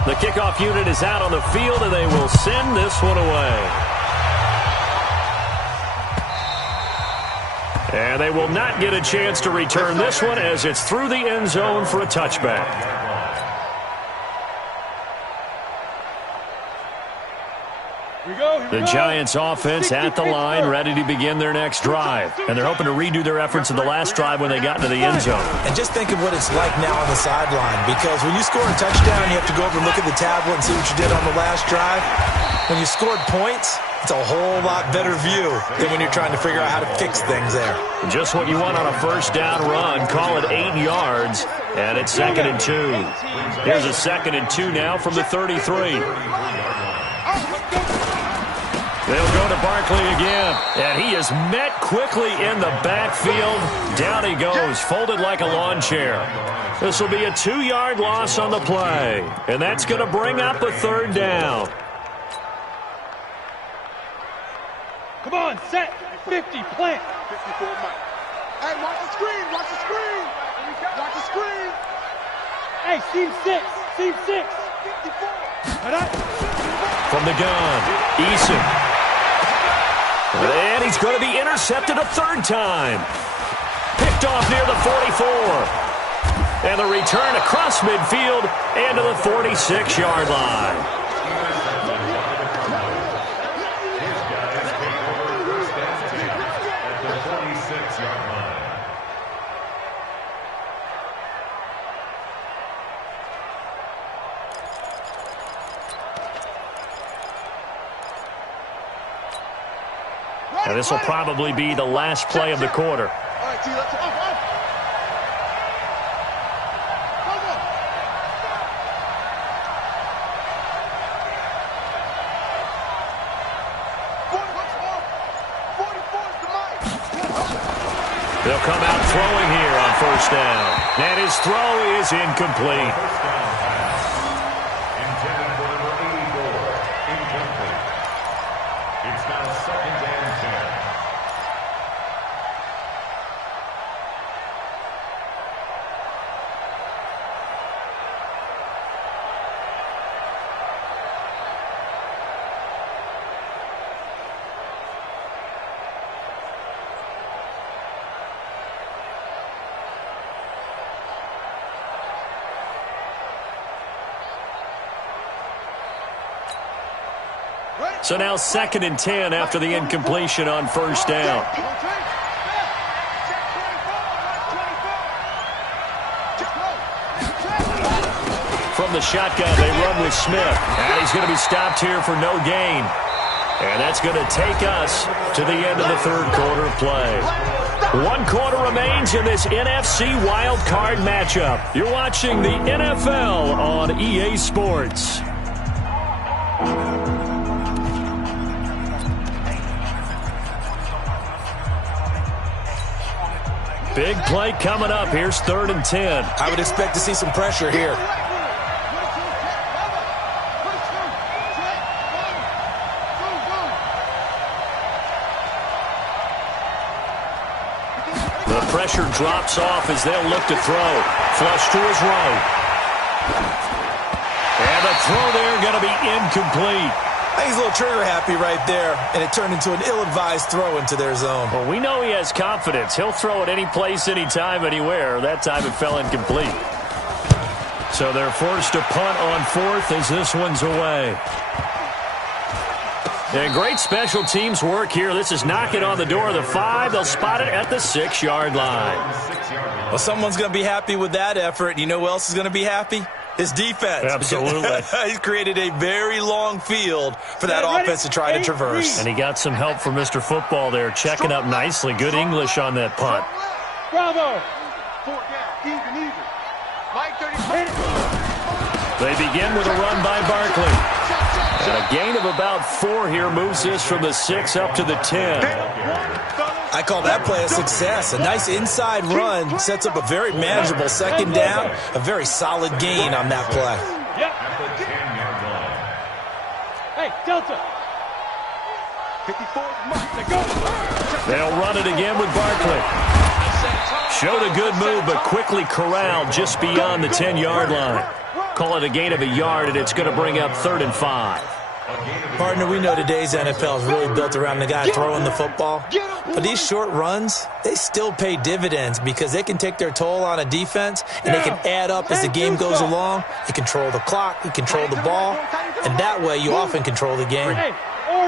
The kickoff unit is out on the field, and they will send this one away. And they will not get a chance to return this one as it's through the end zone for a touchback. The Giants offense at the line, ready to begin their next drive. And they're hoping to redo their efforts in the last drive when they got into the end zone. And just think of what it's like now on the sideline, because when you score a touchdown, you have to go over and look at the tablet and see what you did on the last drive. When you scored points, it's a whole lot better view than when you're trying to figure out how to fix things there. Just what you want on a first down run. Call it 8 yards, and it's 2nd and 2. Here's a 2nd and 2 now from the 33. They'll go to Barkley again, and he is met quickly in the backfield. Down he goes, folded like a lawn chair. This will be a 2-yard loss on the play, and that's going to bring up a 3rd down. Come on, set. 50, plant. 54, Mike. Hey, watch the screen, watch the screen. Watch the screen. Hey, seam 6, seam 6. 54. From the gun, Eason. And he's going to be intercepted a 3rd time. Picked off near the 44. And the return across midfield and to the 46-yard line. And this will probably be the last play of the quarter. All right, T, let's go. They'll come out throwing here on 1st down. And his throw is incomplete. Intended for number 84. Incomplete. It's now 2nd and 10. So now 2nd and 10 after the incompletion on 1st down. From the shotgun, they run with Smith. And he's going to be stopped here for no gain. And that's going to take us to the end of the 3rd quarter play. 1 quarter remains in this NFC Wild Card matchup. You're watching the NFL on EA Sports. Big play coming up. Here's 3rd and 10. I would expect to see some pressure here. The pressure drops off as they'll look to throw. Flush to his right. And the throw there going to be incomplete. I think he's a little trigger happy right there, and it turned into an ill-advised throw into their zone. Well, we know he has confidence. He'll throw it any place, anytime, anywhere. That time it fell incomplete. So they're forced to punt on 4th as this one's away. And great special teams work here. This is knocking on the door of the 5. They'll spot it at the 6-yard line. Well, someone's going to be happy with that effort. You know who else is going to be happy? His defense. Absolutely. He's created a very long field for that offense to try to traverse. And he got some help from Mr. Football there, checking up nicely. Good English on that punt. Bravo. 4 down, even. Mike 30. They begin with a run by Barkley. And a gain of about 4 here moves this from the 6 up to the 10. I call that play a success. A nice inside run sets up a very manageable 2nd down. A very solid gain on that play. Yep. Hey, Delta. 54, They'll run it again with Barkley. Showed a good move, but quickly corralled just beyond the 10-yard line. Call it a gain of a yard, and it's going to bring up 3rd and 5. Partner, we know today's NFL is really built around the guy throwing the football. But these short runs, they still pay dividends because they can take their toll on a defense, and they can add up as the game goes along. You control the clock, you control the ball, and that way you often control the game. Hey, order.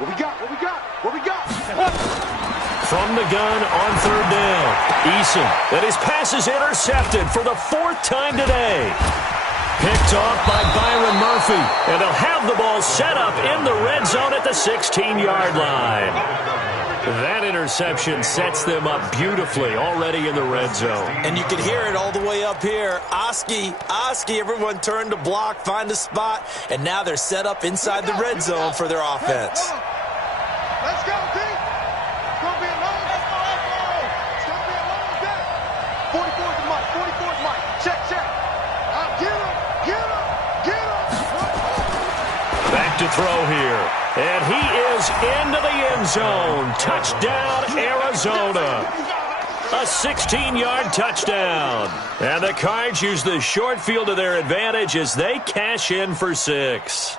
What we got? What we got? What we got? From the gun on third down. Eason, and his pass is intercepted for the 4th time today. Picked off by Byron Murphy, and they'll have the ball set up in the red zone at the 16-yard line. That interception sets them up beautifully already in the red zone. And you can hear it all the way up here. Oski, everyone turned to block, find a spot, and now they're set up inside the red zone for their offense. Let's go, D. It's going to be a long day. It's going to be a long day. 44 to Mike. 44 to Mike. Check. Get him. Back to throw here. And he is into the end zone. Touchdown, Arizona. A 16-yard touchdown. And the Cards use the short field to their advantage as they cash in for 6.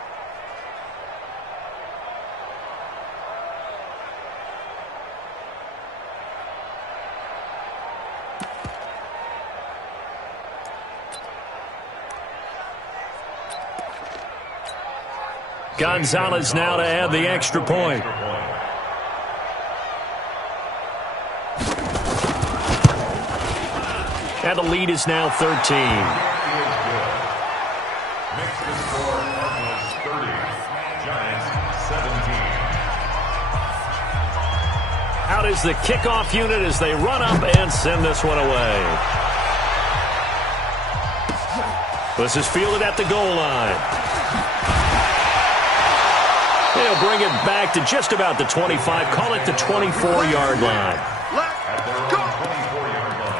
Gonzalez now to add the extra point. And the lead is now 13. Makes the score Cardinals 30, Giants 17. Out is the kickoff unit as they run up and send this one away. This is fielded at the goal line. They'll bring it back to just about the 25. Call it the 24-yard line. At their own 24-yard line.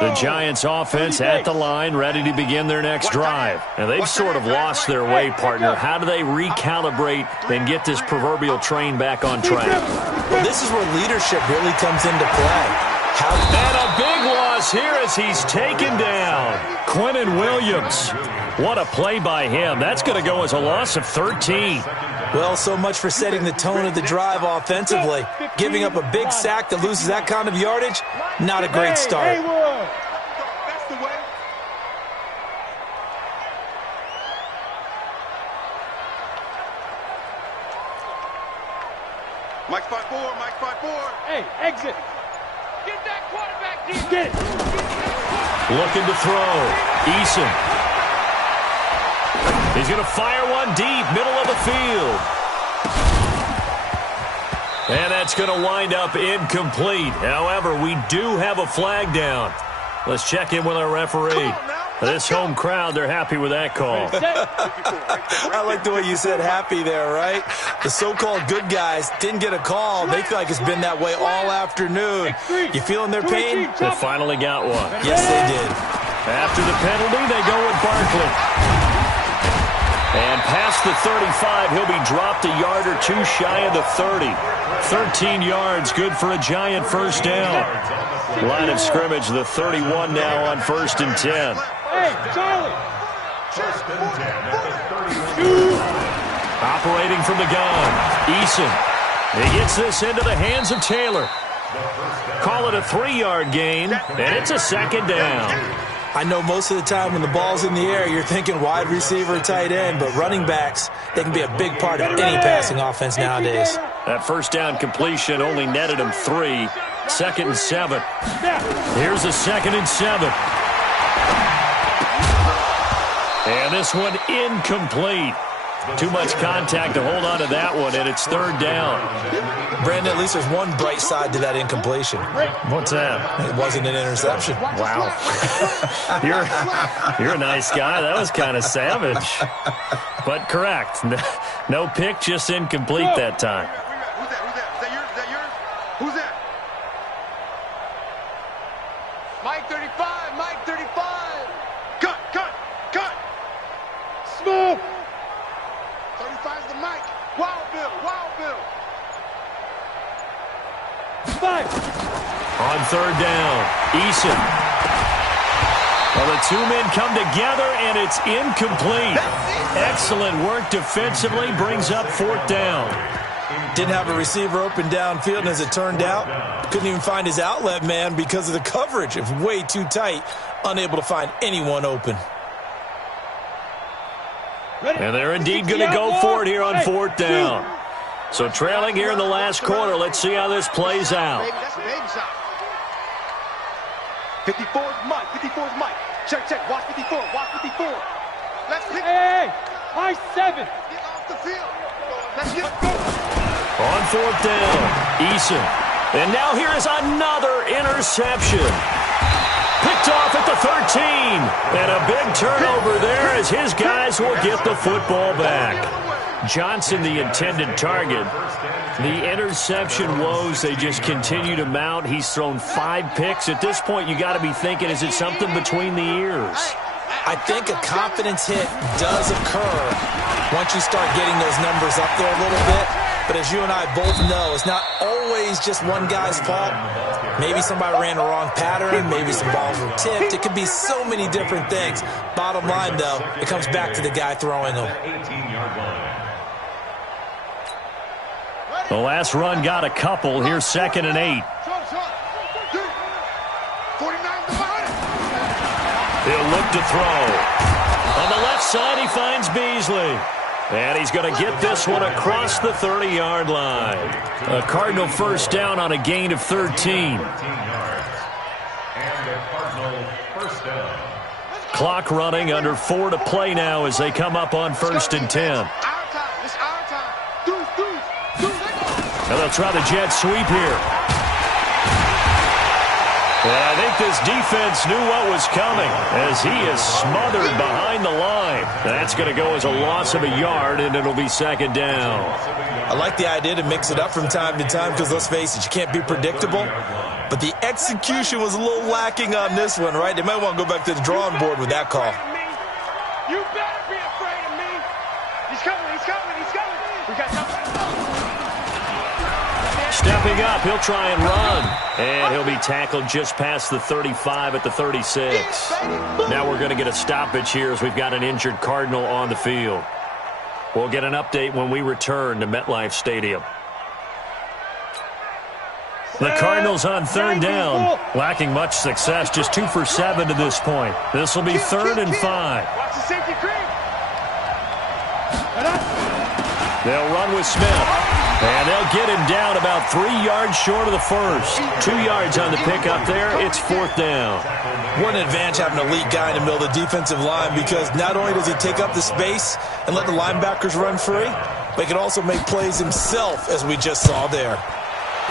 The Giants offense at the line, ready to begin their next drive. And they've sort of lost their way, partner. How do they recalibrate and get this proverbial train back on track? Well, this is where leadership really comes into play. And a big loss here as he's taken down. Quentin Williams. What a play by him. That's going to go as a loss of 13. Well, so much for setting the tone of the drive offensively. Giving up a big sack that loses that kind of yardage, not a great start. That's the way. Mike 5-4, Mike 5-4. Hey, exit. Get that quarterback deep. Get it. Looking to throw. Eason. He's going to fire one deep, middle of the field. And that's going to wind up incomplete. However, we do have a flag down. Let's check in with our referee. This home crowd, they're happy with that call. I like the way you said happy there, right? The so-called good guys didn't get a call. They feel like it's been that way all afternoon. You feeling their pain? They finally got one. Yes, they did. After the penalty, they go with Barkley. And past the 35, he'll be dropped a yard or two shy of the 30. 13 yards, good for a Giant first down. Line of scrimmage, the 31 now on 1st and 10. Hey, Charlie. First and 10 at the 31. Operating from the gun, Eason. He gets this into the hands of Taylor. Call it a 3-yard gain, and it's a 2nd down. I know most of the time when the ball's in the air, you're thinking wide receiver, tight end, but running backs, they can be a big part of any passing offense nowadays. That first down completion only netted him 3. 2nd and 7. Here's a 2nd and 7. And this one incomplete. Too much contact to hold on to that one, and it's 3rd down. Brandon, at least there's one bright side to that incompletion. What's that? It wasn't an interception. Wow. You're a nice guy. That was kind of savage. But correct. No pick, just incomplete that time. Who's that? Is that yours? Is that yours? Who's that? Mike 35. Mike 35. Cut. Smooth. 35's the Mike. Wild Bill. Five. On 3rd down, Eason. Well, the two men come together, and it's incomplete. Excellent work defensively, brings up 4th down. Didn't have a receiver open downfield, and as it turned out, couldn't even find his outlet man because of the coverage. It was way too tight, unable to find anyone open. And they're indeed going to go for it here on 4th down. So trailing here in the last quarter. Let's see how this plays out. 54's Mike. 54's Mike. Check, check. Watch 54. Watch 54. Let's pick. Hey, high 7. Get off the field. Let's get go. On 4th down, Eason. And now here is another interception. Picked off at the 13. And a big turnover there as his guys will get the football back. Johnson, the intended target. The interception woes, they just continue to mount. He's thrown 5 picks. At this point, you got to be thinking, is it something between the ears? I think a confidence hit does occur once you start getting those numbers up there a little bit. But as you and I both know, it's not always just one guy's fault. Maybe somebody ran the wrong pattern. Maybe some balls were tipped. It could be so many different things. Bottom line, though, it comes back to the guy throwing them. The last run got a couple. Here's 2nd and 8. He'll look to throw. On the left side, he finds Beasley. And he's going to get this one across the 30-yard line. A Cardinal first down on a gain of 13. Clock running, under 4 to play now as they come up on 1st and 10. And they'll try the jet sweep here. And I think this defense knew what was coming as he is smothered behind the line. That's going to go as a loss of a yard, and it'll be 2nd down. I like the idea to mix it up from time to time because, let's face it, you can't be predictable. But the execution was a little lacking on this one, right? They might want to go back to the drawing board with that call. You better be afraid of me. He's coming, he's coming, he's coming. We got something. Stepping up, he'll try and run. And he'll be tackled just past the 35 at the 36. Now we're going to get a stoppage here as we've got an injured Cardinal on the field. We'll get an update when we return to MetLife Stadium. The Cardinals on 3rd down, lacking much success, just 2 for 7 to this point. This will be 3rd and 5. Watch the safety cream. They'll run with Smith. And they'll get him down about 3 yards short of the first. 2 yards on the pickup there. It's 4th down. What an advantage having an elite guy in the middle of the defensive line because not only does he take up the space and let the linebackers run free, but he can also make plays himself, as we just saw there.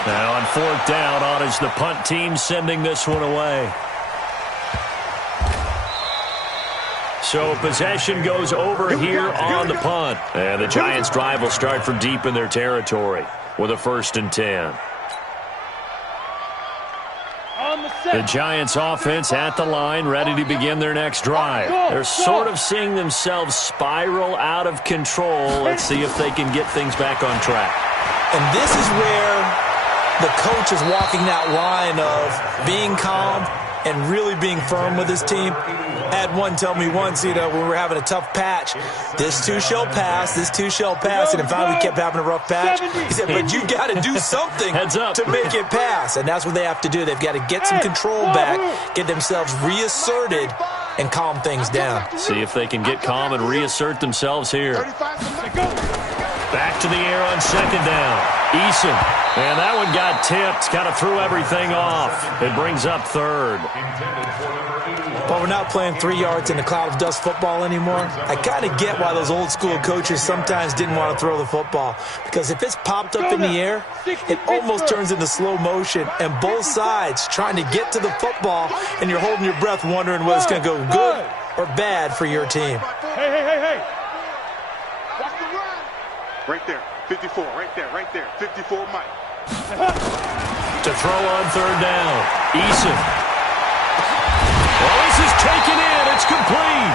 Now on 4th down, on is the punt team sending this one away. So possession goes over here on the punt. And the Giants' drive will start from deep in their territory with a 1st and 10. The Giants' offense at the line, ready to begin their next drive. They're sort of seeing themselves spiral out of control. Let's see if they can get things back on track. And this is where the coach is walking that line of being calm and really being firm with his team. I had one tell me once, when we were having a tough patch, this too shall pass, this too shall pass. And finally we kept having a rough patch. He said, but you got to do something to make it pass. And that's what they have to do. They've got to get some control back, get themselves reasserted, and calm things down. See if they can get calm and reassert themselves here. Back to the air on 2nd down. Eason. And that one got tipped. Kind of threw everything off. It brings up 3rd. But we're not playing 3 yards in a cloud of dust football anymore. I kind of get why those old school coaches sometimes didn't want to throw the football. Because if it's popped up in the air, it almost turns into slow motion. And both sides trying to get to the football, and you're holding your breath wondering whether it's going to go good or bad for your team. Hey. Watch the run. Right there. 54, right there. 54, Mike. To throw on 3rd down. Eason. Well, this is taken in. It's complete.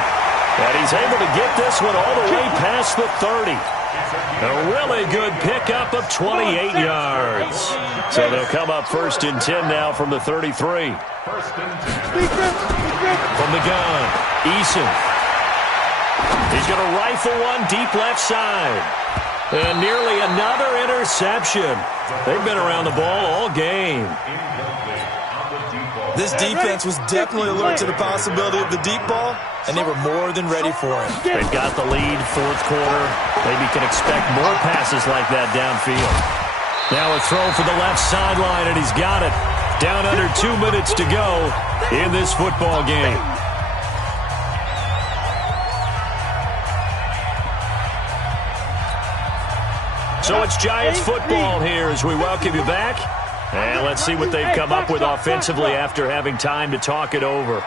And he's able to get this one all the way past the 30. A really good pickup of 28 yards. So they'll come up 1st and 10 now from the 33. From the gun, Eason. He's going to rifle one deep left side. And nearly another interception. They've been around the ball all game. This defense was definitely alert to the possibility of the deep ball, and they were more than ready for it. They've got the lead, fourth quarter. Maybe can expect more passes like that downfield. Now a throw for the left sideline, and he's got it. Down under 2 minutes to go in this football game. So it's Giants football here as we welcome you back. And let's see what they've come up with offensively after having time to talk it over.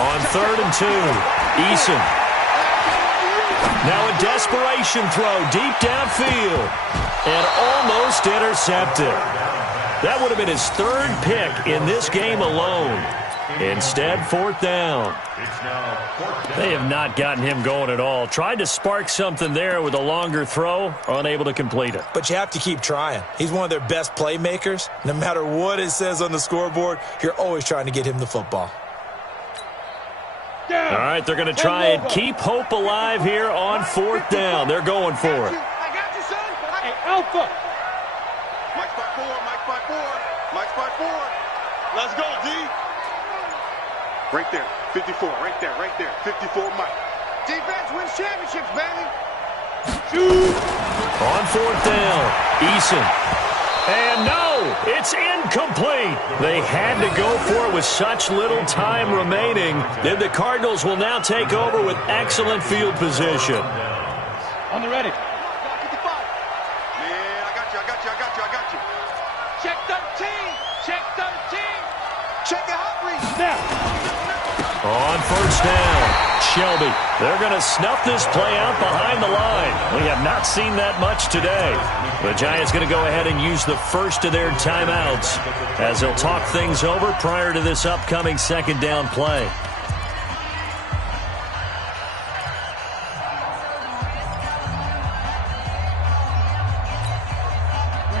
On 3rd and 2, Eason. Now a desperation throw deep downfield. And almost intercepted. That would have been his 3rd pick in this game alone. Instead, 4th down. They have not gotten him going at all. Tried to spark something there with a longer throw, unable to complete it. But you have to keep trying. He's one of their best playmakers. No matter what it says on the scoreboard, you're always trying to get him the football. All right, they're going to try and keep hope alive here on 4th down. They're going for it. I got you, son. Hey, Alpha. Mike's by 4. Mike's by 4. Mike's by 4. Let's go, D. Right there. 54. Right there. Right there. 54, Mike. Defense wins championships, baby. Shoot. On 4th down, Eason. And no, it's incomplete. They had to go for it with such little time remaining. Then the Cardinals will now take over with excellent field position. On the ready. 55. Man, I got you. I got you. I got you. I got you. Check 13. Check 13. Check the hot read. Now. On 1st down, Shelby. They're going to snuff this play out behind the line. We have not seen that much today. The Giants going to go ahead and use the first of their timeouts as they'll talk things over prior to this upcoming 2nd down play.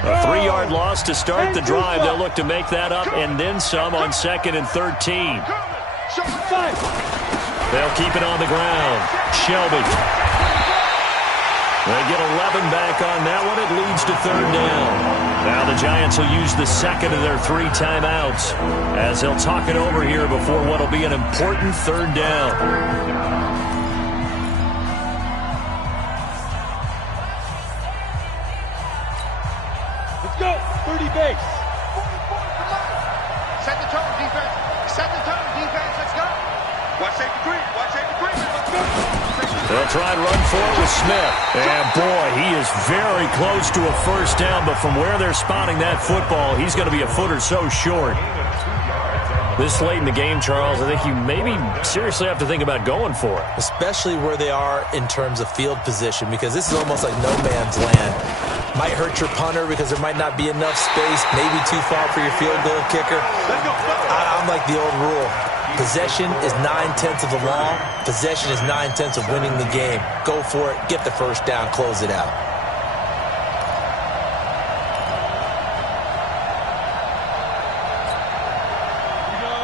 A 3-yard loss to start the drive. They'll look to make that up and then some on 2nd and 13. They'll keep it on the ground. Shelby. They get 11 back on that one. It leads to 3rd down. Now the Giants will use the 2nd of their 3 timeouts as they'll talk it over here before what will be an important 3rd down. Let's go. 30 base. Set the tone, defense. Set the tone, defense. Let's go. Watch safety green. Watch safety green. Let's go. They'll try and run for it with Smith. And, boy, he is very close to a 1st down, but from where they're spotting that football, he's going to be a foot or so short. This late in the game, Charles, I think you maybe seriously have to think about going for it. Especially where they are in terms of field position, because this is almost like no man's land. Might hurt your punter because there might not be enough space, maybe too far for your field goal kicker. I'm like the old rule. Possession is 9/10 of the law. Possession is 9/10 of winning the game. Go for it. Get the 1st down. Close it out.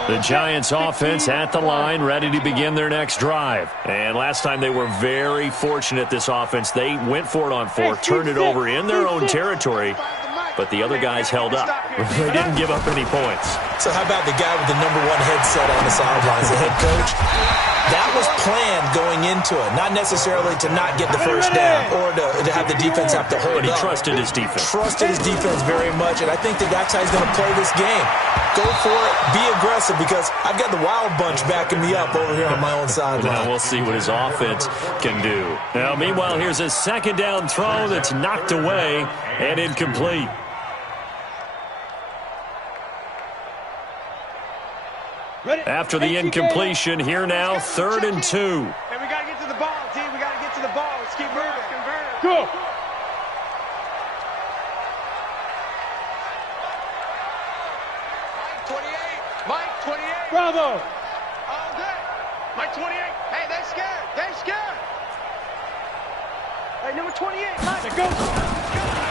The Giants offense at the line, ready to begin their next drive. And last time they were very fortunate, this offense. They went for it on 4, turned it over in their own territory, but the other guys held up. They didn't give up any points. So how about the guy with the #1 headset on the sidelines, the head coach? That was planned going into it, not necessarily to not get the 1st down or to have the defense have to hold But he up. trusted his defense. Trusted his defense very much, and I think that's how he's going to play this game. Go for it, be aggressive, because I've got the wild bunch backing me up over here on my own sideline. Now we'll see what his offense can do. Now, meanwhile, here's a 2nd down throw that's knocked away and incomplete. After the incompletion, here now, 3rd and 2. Hey, we got to get to the ball, team. We got to get to the ball. Let's keep moving. Go. Mike 28. Mike 28. Bravo. All day. Mike 28. Hey, they scared. They scared. Hey, number 28. Mike. Go.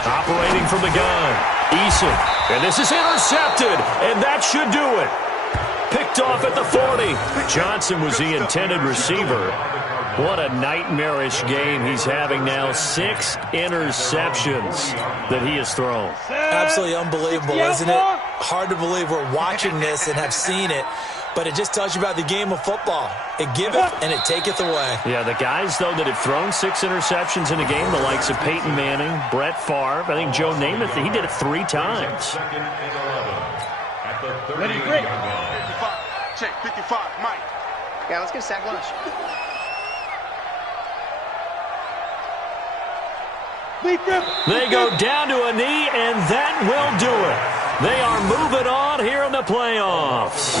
Operating from the gun, Eason. And this is intercepted, and that should do it. Picked off at the 40. Johnson was the intended receiver. What a nightmarish game he's having now. 6 interceptions that he has thrown. Absolutely unbelievable, isn't it? Hard to believe we're watching this and have seen it, but it just tells you about the game of football. It giveth and it taketh away. Yeah, the guys, though, that have thrown 6 interceptions in a game, the likes of Peyton Manning, Brett Favre, I think Joe Namath, he did it 3 times. Ready, Rick. 55. Check, 55. Mike. Yeah, let's get a sack lunch. They go down to a knee, and that will do it. They are moving on here in the playoffs.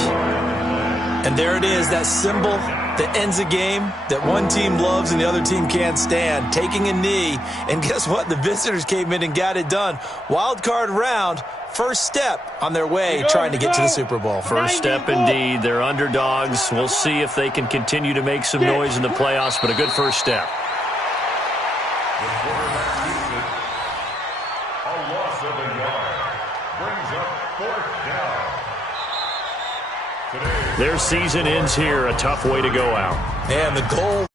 And there it is, that symbol that ends a game that one team loves and the other team can't stand, taking a knee. And guess what? The visitors came in and got it done. Wild card round, first step on their way trying to get to the Super Bowl. First step indeed. They're underdogs. We'll see if they can continue to make some noise in the playoffs, but a good first step. The quarterback keeps it. A loss of a yard. Brings up 4th down. Their season ends here. A tough way to go out. And the goal